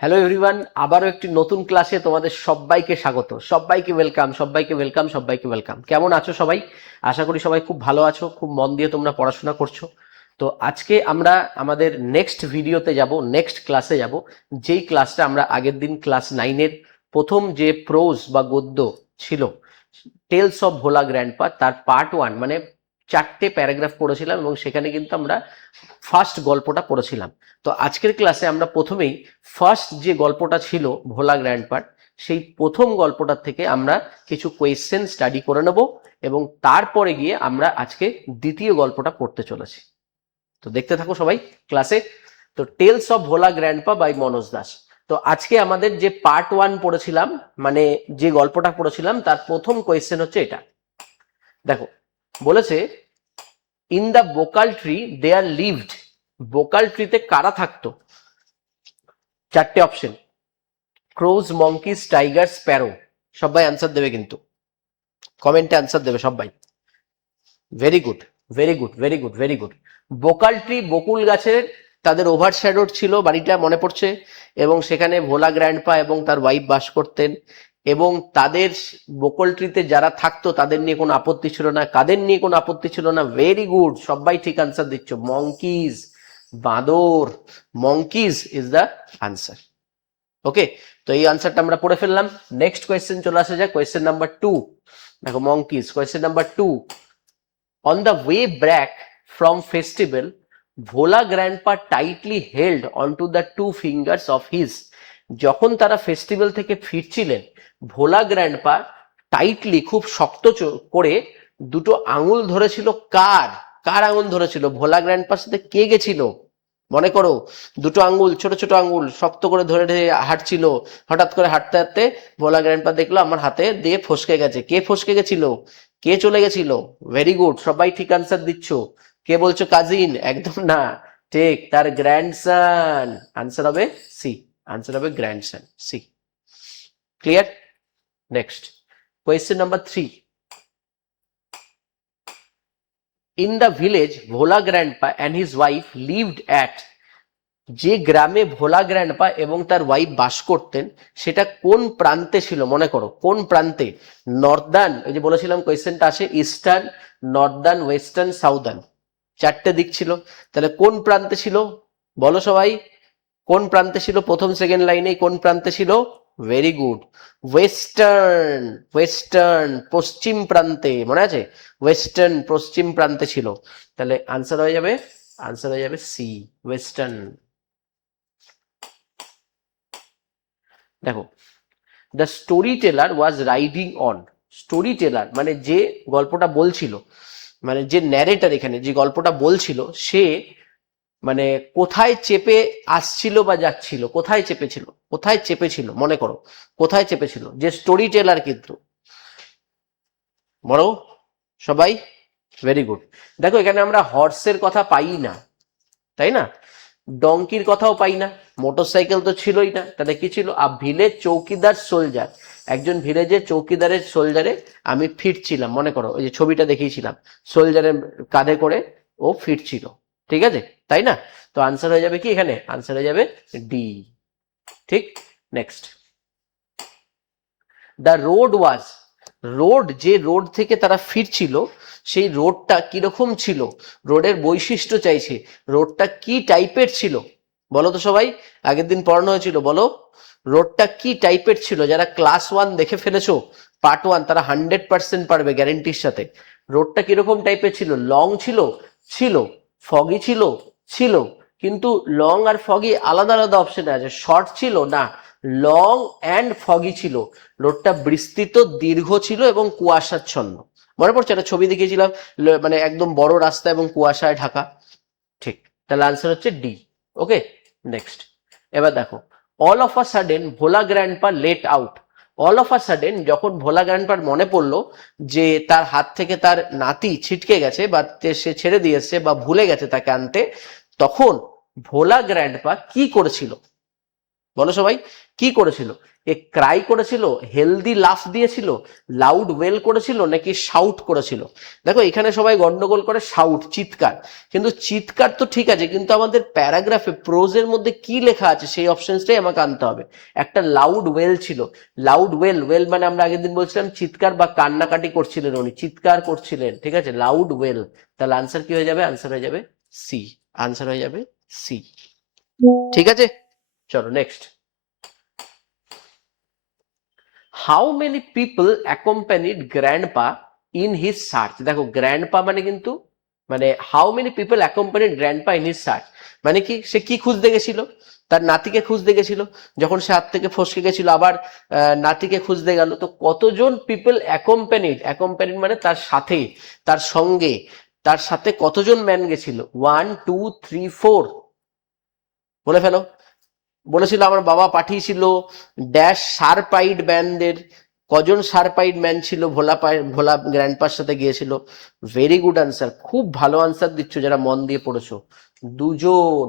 Hello everyone, আবারও একটি নতুন ক্লাসে তোমাদের সবাইকে স্বাগত। সবাইকে ওয়েলকাম, সবাইকে ওয়েলকাম, সবাইকে ওয়েলকাম। কেমন আছো সবাই? আশা করি সবাই খুব ভালো আছো, খুব মন দিয়ে তোমরা পড়াশোনা করছো। তো আজকে আমরা আমাদের নেক্সট ভিডিওতে যাব, নেক্সট ক্লাসে যাব, যেই ক্লাসটা আমরা আগের দিন ক্লাস 9-এর প্রথম যে প্রোজ বা গদ্য ছিল, টেলস অফ ভোলা গ্র্যান্ডপা, তার পার্ট 1 মানে 4টে প্যারাগ্রাফ পড়েছিলাম এবং সেখানে কিন্তু আমরা ফার্স্ট গল্পটা পড়েছিলাম। তো আজকের ক্লাসে আমরা প্রথমেই ফার্স্ট যে গল্পটা ছিল ভোলা গ্র্যান্ডপার, সেই প্রথম গল্পটার থেকে আমরা কিছু কোয়েশ্চেন স্টাডি করে নেব এবং তারপরে গিয়ে আমরা আজকে দ্বিতীয় গল্পটা পড়তে চলেছি। তো দেখতে থাকো সবাই ক্লাসে। তো tales of Bhola grandpa by Manoj Das. তো আজকে আমাদের যে পার্ট 1 পড়েছিলাম, মানে যে গল্পটা পড়েছিলাম, তার প্রথম কোয়েশ্চেন হচ্ছে এটা। দেখো, বলেছে in the bakul tree there lived. বোকাল ট্রিতে কারা থাকতো? 4টে option: crows, monkeys, tiger, sparrow. সবাই অ্যান্সার দেবে, কিন্তু কমেন্টে অ্যান্সার দেবে সবাই। Very good, very good, very good, very good. বোকাল ট্রি, বকুল গাছের তাদের ওভারশ্যাডোড ছিল বাড়িটা, মনে পড়ছে, এবং সেখানে ভোলা গ্র্যান্ডপা এবং তার ওয়াইফ বাস করতেন, এবং তাদের বকুল ট্রিতে যারা থাকতো তাদের নিয়ে কোনো আপত্তি ছিল না। কাদের নিয়ে কোনো আপত্তি ছিল না? ভেরি গুড, সবাই ঠিক আনসার দিচ্ছ। মঙ্কিজ, বাঁদর। মঙ্কিজ ইজ দ্য আনসার। ওকে, তো এই আনসারটা আমরা পড়ে ফেললাম। নেক্সট কোয়েশ্চেন চলে আসা যাক, কোয়েশ্চেন নাম্বার 2। দেখো, monkeys. Question number 2: on the way back from festival, Bhola grandpa tightly held onto the two fingers of his। যখন তারা ফেস্টিভ্যাল থেকে ফিরছিলেন, ভোলা গ্র্যান্ডপা টাইটলি, খুব শক্ত করে দুটো আঙুল ধরেছিল। কার কার আঙুল ধরেছিল? ভোলা গ্র্যান্ডপার সাথে কে গেছিল? মনে করো, দুটো আঙ্গুল, ছোট ছোট আঙ্গুল শক্ত করে ধরে ধরে হাঁটছিল। হঠাৎ করে হাঁটতে হাঁটতে ভোলা গ্র্যান্ডপা দেখলো আমার হাতে দিয়ে ফসকে গেছে। কে ফসকে গেছিল? কে চলে গেছিল? ভেরি গুড, সবাই ঠিক আনসার দিচ্ছ। কে বলছো কাজিন? একদম না, ঠিক, তার গ্র্যান্ডসন। আনসার হবে সি। আনসার হবে grandson, C. Clear? Next, question number 3: in the village Bhola grandpa and his wife lived at। যে গ্রামে ভোলা গ্র্যান্ডপা এবং তার ওয়াইফ বাস করতেন সেটা কোন প্রান্তে ছিল? মনে করো, কোন প্রান্তে? নর্দার্ন, এই যে বলেছিলাম কোয়েশ্চেনটা আসে, ইস্টার্ন, নর্দার্ন, ওয়েস্টার্ন, সাউদার্ন, 4টে দিক ছিল। তাহলে কোন প্রান্তে ছিল? বলো সবাই, কোন প্রান্তে ছিল? প্রথম সেকেন্ড লাইনে কোন প্রান্তে ছিল? Very good, western. ওয়েস্টার্ন, পশ্চিম প্রান্তে, মনে আছে? ওয়েস্টার্ন, পশ্চিম প্রান্তে ছিল। তাহলে আনসার হয়ে যাবে, আনসার হয়ে যাবে সি, ওয়েস্টার্ন। দেখো, the story teller was riding on. Story teller মানে যে গল্পটা বলছিল, মানে যে ন্যারেটার এখানে যে গল্পটা বলছিল, সে মানে কোথায় চেপে আসছিল বা যাচ্ছিল? কোথায় চেপেছিল? কোথায় চেপেছিল? মনে করো, কোথায় চেপেছিল? যে স্টোরি টেলার, কিন্তু বলো সবাই। Very good. দেখো, এখানে আমরা হর্সের কথা পাই না, তাই না? ডঙ্কির কথাও পাই না, মোটরসাইকেল তো ছিলই না। তাহলে কি ছিল? ভিলেজ চৌকিদার সোলজার। একজন ভিলেজের চৌকিদারের সোলজারে আমি ফিরছিলাম, মনে করো ওই যে ছবিটা দেখিয়েছিলাম, সোলজারের কাঁধে করে ও ফিরছিল। ঠিক আছে, তাই না? তো আনসার হয়ে যাবে কি এখানে? আনসার হয়ে যাবে ডি। ঠিক। Next, the road was. Road, যে রোড থেকে তারা ফিরছিল সেই রোডটা কিরকম ছিল? রোডের বৈশিষ্ট্য চাইছে। রোডটা কি টাইপের ছিল? বলো তো সবাই, আগের দিন পড়ানো হয়েছিল, বলো রোডটা কি টাইপের ছিল। যারা ক্লাস 1 দেখে ফেলেছো, পার্ট 1, তারা 100% পারবে গ্যারেন্টির সাথে। রোডটা কিরকম টাইপের ছিল? লং ছিল? ছিল। ফগি ছিল? ছিল। কিন্তু লং আর ফগি আলাদা আলাদা অপশনে আছে। শর্ট ছিল না, লং অ্যান্ড ফগি ছিল। রোডটা বিস্তৃত, দীর্ঘ ছিল এবং কুয়াশাচ্ছন্ন। মনে পড়ছে? একটা ছবি দেখিয়েছিলাম, মানে একদম বড় রাস্তা এবং কুয়াশায় ঢাকা। ঠিক, তাহলে আনসার হচ্ছে ডি। ওকে, নেক্সট। এবার দেখো, all of a sudden Bhola grandpa late out. All of a sudden যখন ভোলা গ্র্যান্ডপার মনে পড়লো যে তার হাত থেকে তার নাতি ছিটকে গেছে বা সে ছেড়ে দিয়েছে বা ভুলে গেছে তাকে আনতে, তখন ভোলা গ্র্যান্ডপা কি করেছিল? বলো সবাই, কি করেছিল? এ ক্রাই করেছিল, হেলদি লাফ দিয়েছিল, লাউড ওয়েল করেছিল, নাকি শাউট করেছিল? দেখো এখানে সবাই গন্ডগোল করে শাউট, চিৎকার। কিন্তু চিৎকার তো ঠিক আছে, কিন্তু আমাদের প্যারাগ্রাফে প্রোজের মধ্যে কি লেখা আছে সেই অপশনসটাই আমাকে আনতে হবে। একটা লাউড ওয়েল ছিল, লাউড ওয়েল, ওয়েল মানে আমরা আগের দিন বলছিলাম চিৎকার বা কান্নাকাটি করছিলেন, উনি চিৎকার করছিলেন, ঠিক আছে, লাউড ওয়েল। তাহলে আনসার কি হয়ে যাবে? আনসার হয়ে যাবে সি, আনসার হয়ে যাবে সি। ঠিক আছে, চলো next. How many people accompanied grandpa in his search? দেখো গ্র্যান্ডপা মানে কিন্তু, মানে how many people accompanied grandpa in his search মানে কি, সে কি খুঁজতে গেছিল? তার নাতিকে খুঁজতে গেছিল। যখন সে হাত থেকে ফসকে গেছিল আবার নাতিকে খুঁজতে গেল। তো কতজন পিপল অ্যাকম্পানিড, অ্যাকম্পানিড মানে তার সাথে, তার সঙ্গে, তার সাথে কতজন ম্যান গেছিল? 1 2 3 4, বলে ফেলো। বলেছিল আমার বাবা পাঠিয়েছিল ড্যাশ সারপাইড ম্যানদের। কজন সারপাইড ম্যান ছিল ভোলা গ্র্যান্ডপার সাথে গিয়েছিল? ভেরি গুড আনসার, খুব ভালো আনসার দিচ্ছ যারা মন দিয়ে পড়েছো। দুজন,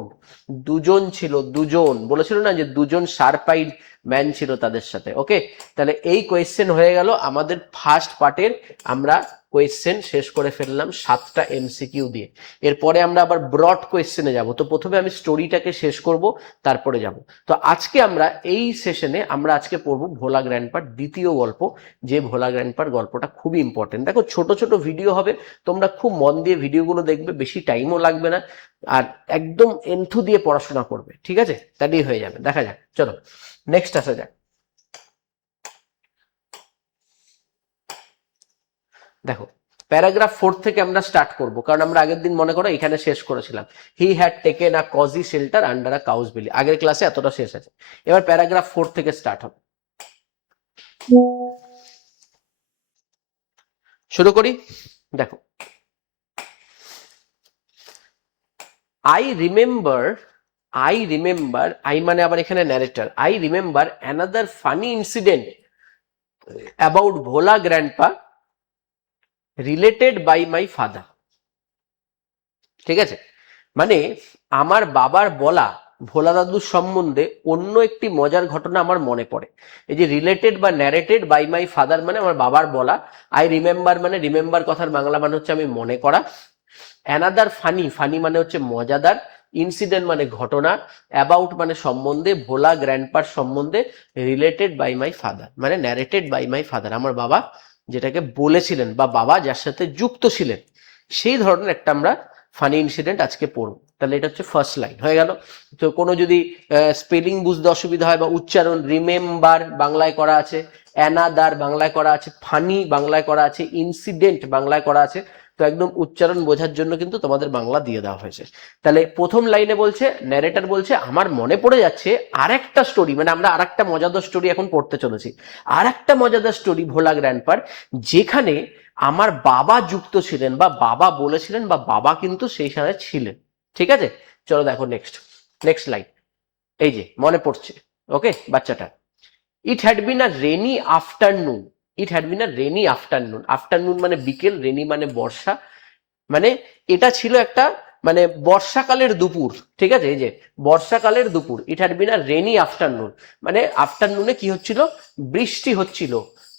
দুজন ছিল, দুজন বলেছিল না যে দুজন সারপাইড ম্যান ছিল তাদের সাথে। ওকে, তাহলে এই কোয়েশ্চেন হয়ে গেল আমাদের ফার্স্ট পার্টের। আমরা কোয়েশ্চেন শেষ করে ফেললাম 7টা এমসিকিউ দিয়ে। এরপরে আমরা আবার ব্রড কোয়েশ্চেনে যাব। তো প্রথমে আমি স্টোরিটাকে শেষ করব, তারপরে যাব। তো আজকে আমরা এই সেশনে আমরা আজকে পড়বো ভোলা গ্র্যান্ডপার দ্বিতীয় গল্প, যে ভোলা গ্র্যান্ডপার গল্পটা খুবই ইম্পর্টেন্ট। দেখো ছোট ছোট ভিডিও হবে, তোমরা খুব মন দিয়ে ভিডিওগুলো দেখবে, বেশি টাইমও লাগবে না, আর একদম এন্থু দিয়ে পড়াশোনা করবে, ঠিক আছে? তাহলেই হয়ে যাবে। দেখা যাক, চলো নেক্সট আসা যাক। দেখো প্যারাগ্রাফ 4 থেকে আমরা স্টার্ট করব, কারণ আমরা আগের দিন মনে করো এখানে শেষ করেছিলাম, he had taken a cozy shelter under a cow's belly. আগের ক্লাসে এতটা শেষ আছে। এবার প্যারাগ্রাফ 4 থেকে স্টার্ট হবে। শুরু করি। দেখো, I remember, I remember, I মানে আবার এখানে narrator, I remember another funny incident about Bhola grandpa related by my father. ঠিক আছে, মানে আমার বাবার বলা ভোলা দাদুর সম্বন্ধে অন্য একটি মজার ঘটনা আমার মনে পড়ে। এই যে রিলেটেড বা ন্যারেটেড বাই মাই ফাদার মানে আমার বাবার বলা, আই রিমেম্বার মানে রিমেম্বার কথার বাংলা মানে হচ্ছে আমি মনে করা, অ্যানাদার ফানি, ফানি মানে হচ্ছে মজাদার, ইনসিডেন্ট মানে ঘটনা, অ্যাবাউট মানে সম্বন্ধে, ভোলা গ্র্যান্ডপার সম্বন্ধে, রিলেটেড বাই মাই ফাদার মানে ন্যারেটেড বাই মাই ফাদার, আমার বাবা যেটাকে বলেছিলেন বা বাবা যার সাথে যুক্ত ছিলেন, সেই ধরনের একটা আমরা ফানি ইনসিডেন্ট আজকে পড়ব। তাহলে এটা হচ্ছে ফার্স্ট লাইন হয়ে গেল। তো কোনো যদি স্পেলিং বুঝতে অসুবিধা হয় বা উচ্চারণ, রিমেম্বার বাংলায় করা আছে, অ্যানাদার বাংলায় করা আছে, ফানি বাংলায় করা আছে, ইনসিডেন্ট বাংলায় করা আছে, তো একদম উচ্চারণ বোঝার জন্য কিন্তু তোমাদের বাংলা দিয়ে দেওয়া হয়েছে। তাহলে প্রথম লাইনে বলছে, ন্যারেটর বলছে আমার মনে পড়ে যাচ্ছে আরেকটা স্টোরি, মানে আমরা আরেকটা মজাদার স্টোরি এখন পড়তে চলেছি, আরেকটা মজাদার স্টোরি ভোলা গ্র্যান্ডপার, যেখানে আমার বাবা যুক্ত ছিলেন বা বাবা বলেছিলেন বা বাবা কিন্তু সেই সময় ছিলেন। ঠিক আছে, চলো দেখো নেক্সট, নেক্সট লাইন। এই যে মনে পড়ছে, ওকে বাচ্চাটা, it had been a rainy afternoon, it had been a rainy afternoon, afternoon মানে বিকেল, রেনি মানে বর্ষা, মানে এটা ছিল একটা মানে বর্ষাকালের দুপুর। ঠিক আছে, এই যে বর্ষাকালের দুপুর, it had been a rainy afternoon মানে আফটারনুনে কি হচ্ছিল? বৃষ্টি হচ্ছিল।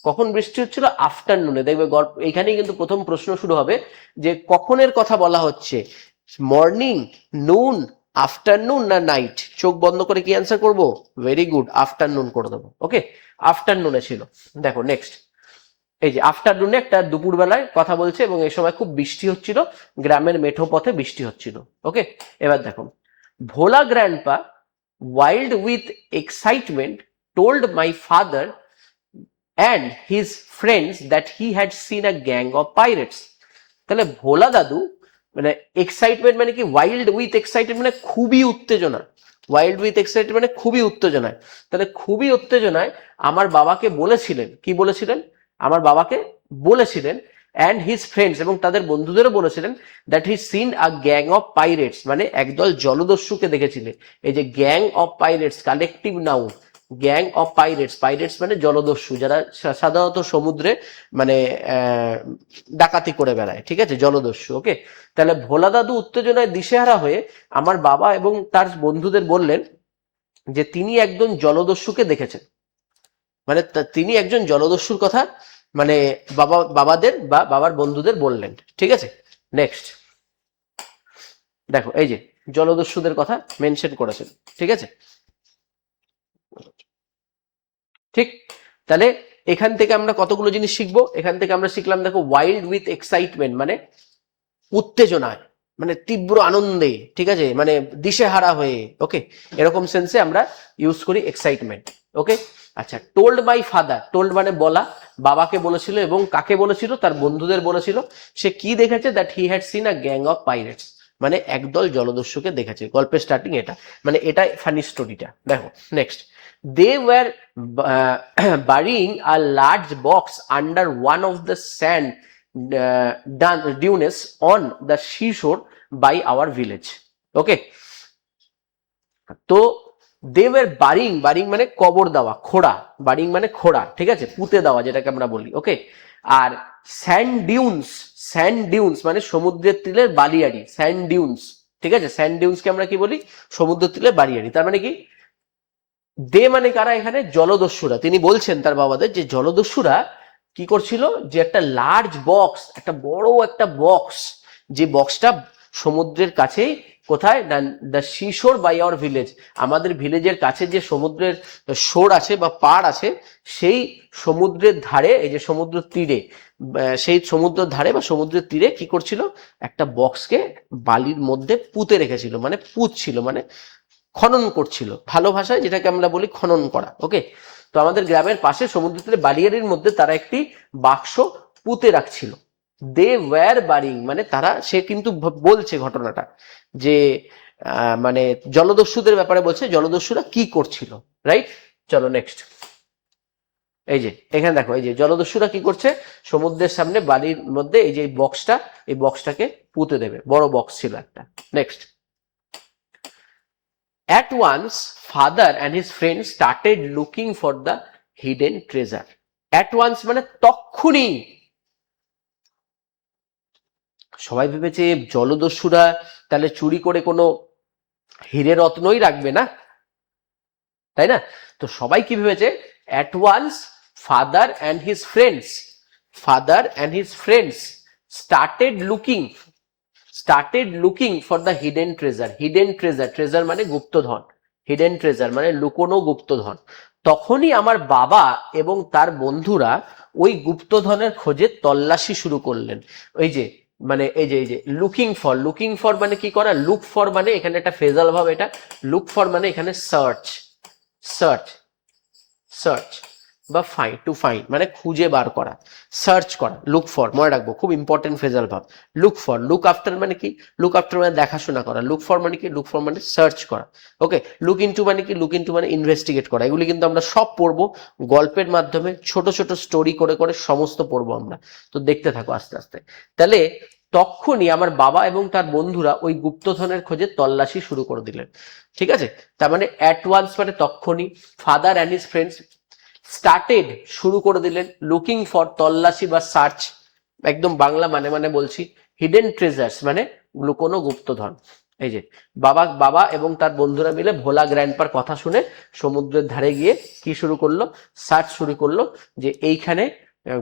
কখন বৃষ্টি হচ্ছিল? আফটারনুনে। দেখবে গল্প এইখানেই কিন্তু প্রথম প্রশ্ন শুরু হবে যে কখনের কথা বলা হচ্ছে, মর্নিং, নুন, আফটারনুন না নাইট? চোখ বন্ধ করে কি অ্যান্সার করব? ভেরি গুড, আফটারনুন করে দেবো। ওকে, আফটারনুনে ছিল। দেখো নেক্সট, এই যে আফটারনুনে একটা দুপুর বেলায় কথা বলছে এবং এই সময় খুব বৃষ্টি হচ্ছিল, গ্রামের মেঠো পথে বৃষ্টি হচ্ছিল। ওকে, এবার দেখো, Bhola grandpa wild with excitement told my father and his friends that he had seen a gang of pirates. তাহলে ভোলা দাদু মানে এক্সাইটমেন্ট মানে কি? ওয়াইল্ড উইথ এক্সাইটেড মানে খুবই উত্তেজনা, ওয়াইল্ড উইথ এক্সাইটেড মানে খুবই উত্তেজনায়। তাহলে খুবই উত্তেজনায় আমার বাবাকে বলেছিলেন, কি বলেছিলেন? আমার বাবাকে বলেছিলেন অ্যান্ড হিজ ফ্রেন্ডস এবং তাদের বন্ধুদেরও বলেছিলেন that he scene a gang of pirates মানে একদল জলদস্যুকে দেখেছিলেন। এই যে gang of pirates collective noun, gang of pirates, pirates মানে জলদস্যু, যারা সাধারণত সমুদ্রে মানে ডাকাতি করে বেড়ায়। ঠিক আছে, জলদস্যু। ওকে, তাহলে ভোলা দাদু উত্তেজনায় দিশেহারা হয়ে আমার বাবা এবং তার বন্ধুদের বললেন যে তিনি একজন জলদস্যুকে দেখেছেন, মানে তিনি একজন জলদস্যুর কথা মানে বাবাদের বা বাবার বন্ধুদের বললেন। ঠিক আছে, নেক্সট দেখো, এই যে জলদস্যুদের কথা মেনশন করেছেন। ঠিক আছে, ঠিক। তাহলে এখান থেকে আমরা কতগুলো জিনিস শিখবো। এখান থেকে আমরা শিখলাম, দেখো, ওয়াইল্ড উইথ এক্সাইটমেন্ট মানে উত্তেজনায়, মানে তীব্র আনন্দে, ঠিক আছে, মানে দিশেহারা হয়ে, ওকে, এরকম সেন্সে আমরা ইউজ করি এক্সাইটমেন্ট। ওকে, আচ্ছা, টোল্ড বাই ফাদার, টোল্ড মানে বলা, বাবাকে বলেছিল এবং কাকে বলেছিল, তার বন্ধুদের বলেছিল। সে কি দেখেছে, that he had seen a gang of pirates, মানে একদল জলদস্যুকে দেখেছে। গল্পের স্টার্টিং এটা, মানে এটা ফানি স্টোরিটা। দেখো next, they were burying a large box under one of the sand dunes on the seashore by our village. Okay, তো they were burying মানে কবর দেওয়া, খোঁড়া, বারিং মানে খোঁড়া, ঠিক আছে, পুঁতে দেওয়া যেটাকে আমরা বলি। ওকে, আর স্যান্ড ডিউনস মানে সমুদ্রের তীরের বালিয়াড়ি, স্যান্ড ডিউনস, ঠিক আছে, স্যান্ড ডিউনসকে আমরা কি বলি, সমুদ্রের তীরের বালিয়াড়ি। তার মানে কি, দে মানে কারা এখানে, জলদস্যুরা। তিনি বলছেন তার বাবাদের যে জলদস্যুরা কি করছিল, যে একটা লার্জ বক্স, একটা বড় একটা বক্স, যে বক্সটা সমুদ্রের কাছেই, কোথায়, the seashore by our village, আমাদের ভিলেজের কাছে যে সমুদ্রের শোর আছে বা পাড় আছে, সেই সমুদ্রের ধারে, এই যে সমুদ্র তীরে, সেই সমুদ্রের ধারে বা সমুদ্রের তীরে কি করছিল, একটা বক্সকে বালির মধ্যে পুঁতে রেখেছিল, মানে পুঁতছিল, মানে খনন করছিল, ভালো ভাষায় যেটাকে আমরা বলি খনন করা। ওকে, তো আমাদের গ্রামের পাশে সমুদ্র তীরে বালিয়াড়ির মধ্যে তারা একটি বাক্স পুঁতে রাখছিল। দে ওয়্যার বারিং মানে তারা, সে কিন্তু বলছে ঘটনাটা, যে মানে জলদস্যুদের ব্যাপারে বলছে, জলদস্যুরা কি করছিল, রাইট। চলো নেক্সট, এই যে এখানে দেখো, এই যে জলদস্যুরা কি করছে, সমুদ্রের সামনে বালির মধ্যে এই যে বক্সটা, এই বক্সটাকে পুঁতে দেবে, বড় বক্স ছিল একটা। Next, at once father and his friends started looking for the hidden treasure. At once মানে তক্ষুনি। সবাই ভেবেছে জলদস্যুরা তাহলে চুরি করে কোনো হীরে রত্নই রাখবে না, তাই না? তো সবাই কি ভেবেছে, at once father and his friends started looking for the hidden treasure মানে গুপ্তধন, হিডেন ট্রেজার মানে লুকোনো গুপ্তধন। তখনই আমার বাবা এবং তার বন্ধুরা ওই গুপ্তধনের খোঁজে তল্লাশি শুরু করলেন। ওই যে মানে এই যে লুকিং ফর মানে কি করা, লুক ফর মানে এখানে একটা ফ্রেজাল ভাব, এটা লুক ফর মানে এখানে সার্চ বা টু ফাইন্ড মানে খুঁজে বার করা, সার্চ করা, লুক ফর মনে রাখবো, খুব ইম্পর্টেন্ট ফ্রেজাল ভাব। লুক ফর, লুক আফটার মানে কি, লুক আফটার মানে দেখাশোনা করা, লুক ফর মানে কি, লুক ফর মানে সার্চ করা। ওকে, লুক ইনটু মানে কি, লুক ইনটু মানে ইনভেস্টিগেট করা। এগুলি কিন্তু আমরা সব পড়বো গল্পের মাধ্যমে, ছোট ছোট স্টোরি করে করে সমস্ত পড়বো আমরা, তো দেখতে থাকো আস্তে আস্তে। তাহলে তখনই আমার বাবা এবং তার বন্ধুরা ওই গুপ্তধনের খোঁজে তল্লাশি শুরু করে দিলেন। ঠিক আছে, তার মানে অ্যাট ওয়ান্স মানে তখনই, father and his friends started শুরু করে দিলেন, লুকিং ফর তল্লাশি বা সার্চ, একদম বাংলা মানে বলছি, হিডেন ট্রেজার্স মানে লুকোনো গুপ্তধন। এই যে বাবা এবং তার বন্ধুরা মিলে ভোলা গ্র্যান্ডপার কথা শুনে সমুদ্রের ধারে গিয়ে কি শুরু করলো, সার্চ শুরু করলো, যে এইখানে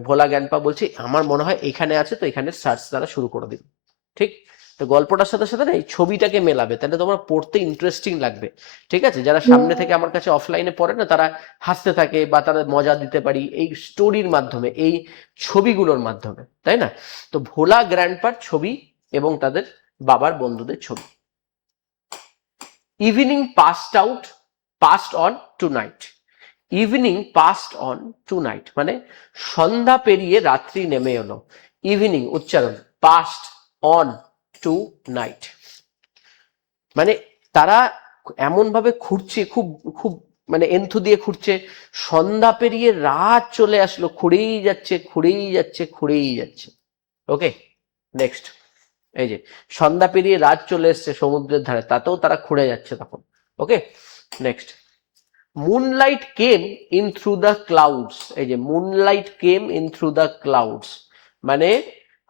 ভোলা গ্র্যান্ডপা বলছে আমার মনে হয় এইখানে আছে, তো এখানে সার্চ তারা শুরু করে দিল। ঠিক, তো গল্পটার সাথে সাথে না এই ছবিটাকে মেলাবে, তাহলে তোমার পড়তে ইন্টারেস্টিং লাগবে। ঠিক আছে, যারা সামনে থেকে আমার কাছে অফলাইনে পড়ে না, তারা হাসতে থাকে বা তারা মজা দিতে পারি এই স্টোরির মাধ্যমে, এই ছবিগুলোর মাধ্যমে, তাই না? তো ভোলা গ্র্যান্ডপার ছবি এবং তাদের বাবার বন্ধুদের ছবি। Evening passed on to night, evening passed on to night মানে সন্ধ্যা পেরিয়ে রাত্রি নেমে এলো। ইভিনিং উচ্চারণ, পাস্ট অন টু নাইট মানে তারা এমন ভাবে খুঁড়ছে, খুব খুব মানে এন্থু দিয়ে খুঁড়ছে, সন্ধ্যা পেরিয়ে রাত চলে আসলো, খুঁড়েই যাচ্ছে। ওকে, নেক্সট, এই যে সন্ধ্যা পেরিয়ে রাত চলে এসছে সমুদ্রের ধারে, তাতেও তারা খুঁড়ে যাচ্ছে তখন। Okay, next, moonlight came in through the clouds, এই যে moonlight came in through the clouds মানে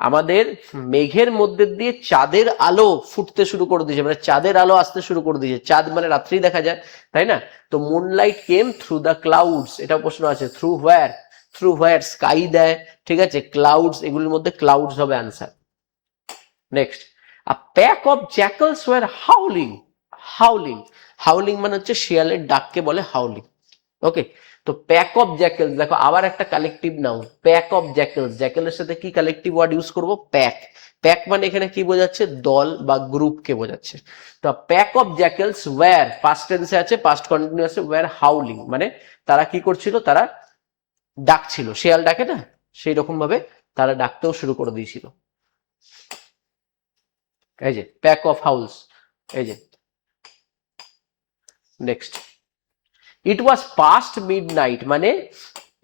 আমাদের মেঘের মধ্যে দিয়ে চাঁদের আলো ফুটতে শুরু করে দিয়েছে, মানে চাঁদের আলো আসতে শুরু করে দিয়েছে। চাঁদ মানে রাত্রেই দেখা যায়, তাই না? তো moonlight came through the clouds, এটা প্রশ্ন আছে। Through where? Through where sky দেয়, ঠিক আছে, ক্লাউডস, এগুলির মধ্যে ক্লাউডস হবে answer. Next, a pack of jackals were howling. Howling, howling মানে হচ্ছে শিয়ালের ডাককে বলে হাউলিং। ওকে, তো প্যাক অফ জ্যাকেলস, দেখো আবার একটা কালেকটিভ নাউন, প্যাক অফ জ্যাকেলস। জ্যাকেলের সাথে কি কালেকটিভ ওয়ার্ড ইউজ করব? প্যাক। প্যাক মানে এখানে কি বোঝাচ্ছে? দল বা গ্রুপকে বোঝাচ্ছে। তো প্যাক অফ জ্যাকেলস ওয়্যার, পাস্ট টেন্সে আছে, পাস্ট কন্টিনিউয়াসে, ওয়্যার হাউলিং মানে তারা কি করছিল? তারা ডাকছিল, শিয়াল ডাকে না, সেই রকম ভাবে তারা ডাকতেও শুরু করে দিয়েছিল। এই যে প্যাক অফ হাউলস, এই যে। নেক্সট, ইট ওয়াজ পাস্ট মিডনাইট মানে,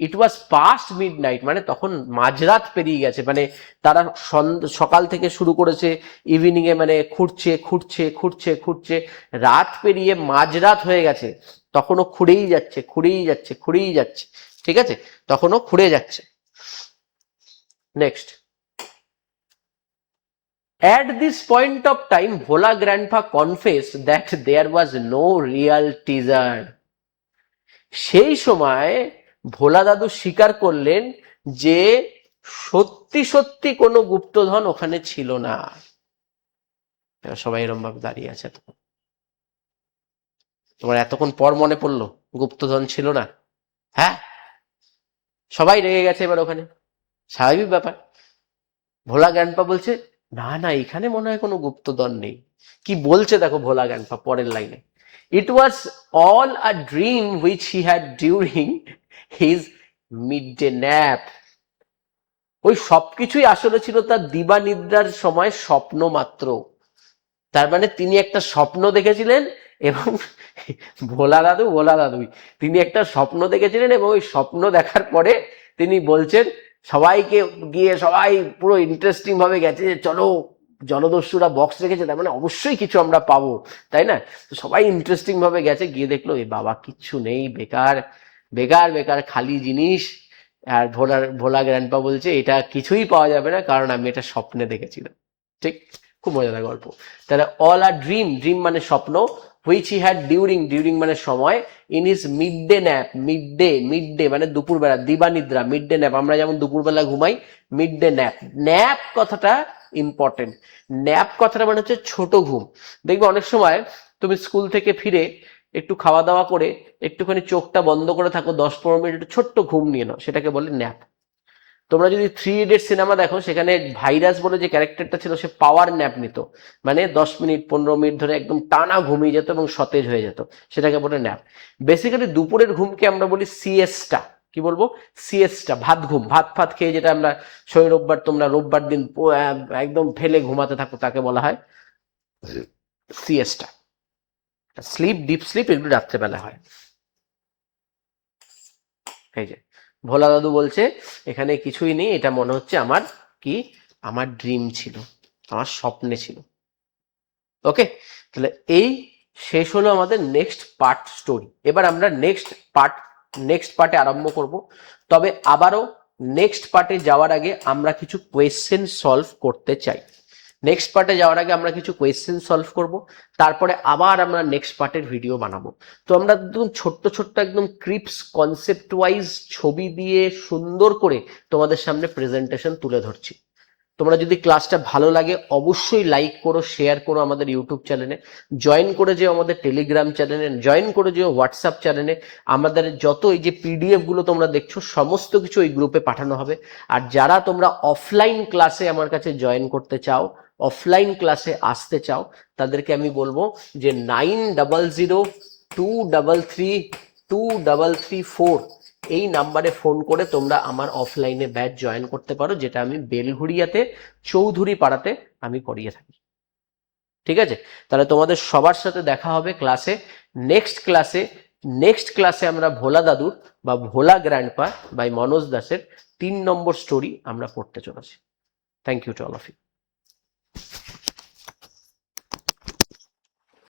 ইট ওয়াজ পাস্ট মিডনাইট মানে তখন মাঝরাত পেরিয়ে গেছে, মানে তারা সকাল থেকে শুরু করেছে, ইভিনিং এ মানে খুঁড়ছে খুঁড়ছে খুঁড়ছে খুঁড়ছে, রাত পেরিয়ে মাঝরাত হয়ে গেছে, তখনও খুঁড়েই যাচ্ছে খুঁড়েই যাচ্ছে খুঁড়েই যাচ্ছে, ঠিক আছে, তখনও খুঁড়ে যাচ্ছে। Next, at this point of time Bhola grandpa confessed that there was no real treasure. সেই সময় ভোলা দাদু স্বীকার করলেন যে সত্যি সত্যি কোনো গুপ্তধন ওখানে ছিল না। সবাই এরকম ভাবে দাঁড়িয়ে আছে। তোমার এতক্ষণ পর মনে পড়লো গুপ্তধন ছিল না? হ্যাঁ, সবাই রেগে গেছে এবার ওখানে, স্বাভাবিক ব্যাপার। ভোলা গ্র্যান্ডপা বলছে না না, এখানে মনে হয় কোনো গুপ্তধন নেই। কি বলছে দেখো ভোলা গ্র্যান্ডপা পরের লাইনে, it was all a dream which he had during his midday nap. ওই সবকিছুই আসলে ছিল তার দিবা নিদ্রার সময় স্বপ্ন মাত্র। তার মানে তিনি একটা স্বপ্ন দেখেছিলেন, এবং ভোলা দাদুই তিনি একটা স্বপ্ন দেখেছিলেন, এবং ওই স্বপ্ন দেখার পরে তিনি বলছেন সবাইকে গিয়ে, সবাই পুরো ইন্টারেস্টিং ভাবে গেছে যে চলো জলদস্যুরা বক্স রেখেছে, তার মানে অবশ্যই কিছু আমরা পাবো, তাই না? তো সবাই ইন্টারেস্টিং ভাবে গেছে, গিয়ে দেখলো এ বাবা কিচ্ছু নেই, বেকার বেকার বেকার খালি জিনিস। আর ভোলা গ্র্যান্ডপা বলছে এটা কিছুই পাওয়া যাবে না, কারণ আমি এটা স্বপ্নে দেখেছিলাম। ঠিক, খুব মজাদার গল্প। তাহলে অল আর ড্রিম, ড্রিম মানে স্বপ্ন, which he had during, during মানে সময়, in his mid day nap, mid day মানে দুপুরবেলা, দিবা নিদ্রা, মিড ডে ন্যাপ, আমরা যেমন দুপুরবেলা ঘুমাই, মিড ডে ন্যাপ। ন্যাপ কথাটা ইম্পর্টেন্ট। ন্যাপ কথাটা মানে হচ্ছে ছোট ঘুম। দেখবে অনেক সময় তুমি স্কুল থেকে ফিরে একটু খাওয়া দাওয়া করে একটুখানি চোখটা বন্ধ করে থাকো 10-15 মিনিট, একটু ছোট্ট ঘুম নিয়ে নাও, সেটাকে বলে ন্যাপ। তোমরা যদি 3 ইডিয়টস সিনেমা দেখো, সেখানে ভাইরাস বলে যে ক্যারেক্টারটা ছিল, সে পাওয়ার ন্যাপ নিত, মানে 10 মিনিট 15 মিনিট ধরে একদম টানা ঘুমিয়ে যেত এবং সতেজ হয়ে যেত, সেটাকে বলে ন্যাপ। বেসিক্যালি দুপুরের ঘুমকে আমরা বলি সিএসটা। কি বলবো? সিএসটা, ভাত ঘুম, ভাত ফাত খেয়ে যেটা আমরা শনি রোববার, তোমরা রোববার দিন একদম ফেলে ঘুমাতে থাকো, তাকে বলা হয় সিএসটা। স্লিপ, ডিপ স্লিপ, এগুলো রাত্রেবেলা হয়। এই যে ভোলা দাদু বলছে এখানে কিছুই নেই, এটা মনে হচ্ছে আমার কি, আমার ড্রিম ছিল, আমার স্বপ্নে ছিল। ওকে, তাহলে এই শেষ হলো আমাদের নেক্সট পার্ট স্টোরি। এবার আমরা নেক্সট পার্টে আরম্ভ করব। তবে আবারও নেক্সট পার্টে যাওয়ার আগে আমরা কিছু কোয়েশ্চেন সলভ করতে চাই। নেক্সট পার্টে যাওয়ার আগে আমরা কিছু কোয়েশ্চেন সলভ করব, তারপরে আবার আমরা নেক্সট পার্টের ভিডিও বানাবো। তো আমরা একদম ছোট্ট ছোট্ট একদম ক্রিপস কনসেপ্ট ওয়াইজ ছবি দিয়ে সুন্দর করে তোমাদের সামনে প্রেজেন্টেশন তুলে ধরছি। তোমরা যদি ক্লাসটা ভালো লাগে অবশ্যই লাইক করো, শেয়ার করো, আমাদের ইউটিউব চ্যানেলে জয়েন করে যেও, আমাদের টেলিগ্রাম চ্যানেলে জয়েন করে যেও, হোয়াটসঅ্যাপ চ্যানেলে আমাদের যত এই যে পিডিএফ গুলো তোমরা দেখছো সমস্ত কিছু ওই গ্রুপে পাঠানো হবে। আর যারা তোমরা অফলাইন ক্লাসে আমার কাছে জয়েন করতে চাও, অফলাইন ক্লাসে আসতে চাও, তাদেরকে আমি বলবো যে 9002332334 এই নাম্বারে ফোন করে তোমরা আমার অফলাইনে ব্যাচ জয়েন করতে পারো, যেটা আমি বেলঘড়িয়াতে চৌধুরী পাড়াতে আমি করিয়ে থাকি। ঠিক আছে, তাহলে তোমাদের সবার সাথে দেখা হবে ক্লাসে। নেক্সট ক্লাসে আমরা ভোলা দাদুর বা ভোলা গ্র্যান্ডপা বাই মনোজ দাসের 3 নম্বর স্টোরি আমরা পড়তে চলেছি। Thank you to all of you.